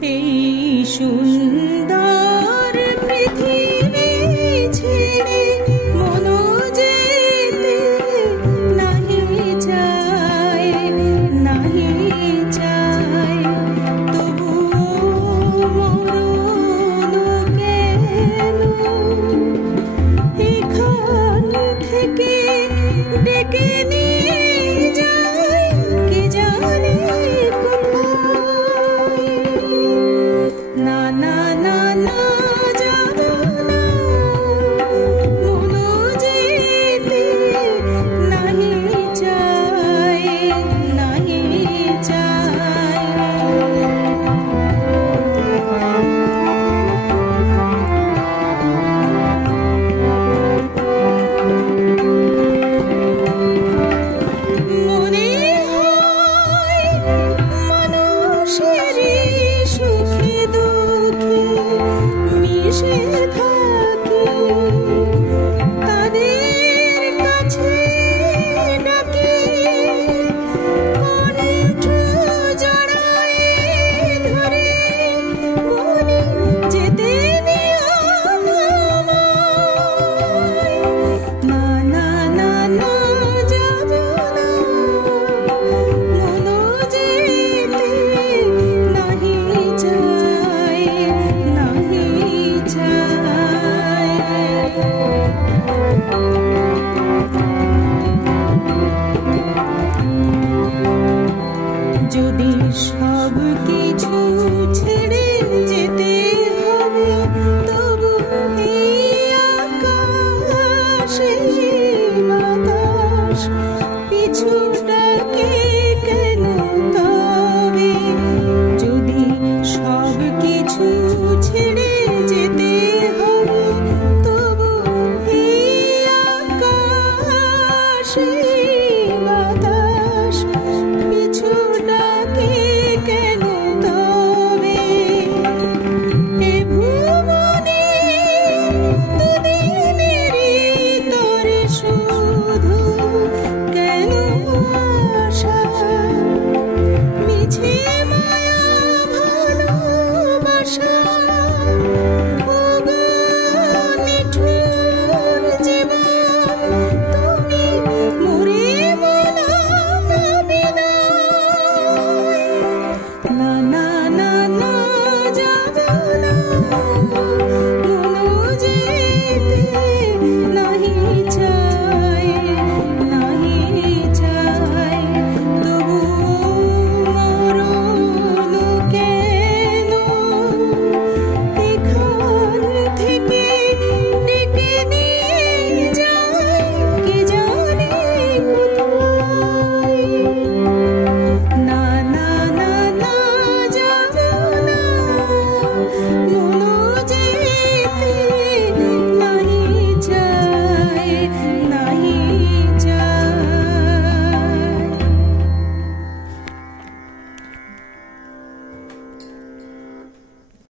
এই সুন্দর পৃথিবী ছেড়ে মনো যেতে নাহি চায়, নাহি চায়। তবুও মরণ কেন এখান থেকে ডেকে নিয়ে যায়, কে জানে কোথায়। না না না না, যাব না, মনো যেতে নাহি চায়, নাহি চায়। মনে হয় মানুষেরই সুখে দুঃখে মিশে থাকি, তাদের কাছে ডাকি কণ্ঠ জড়ায় ধরে বলি, যেতে দিও আমায়। না না না না, যাব না, মনো যেতে নাহি চায়, নাহি চায়। যদি সব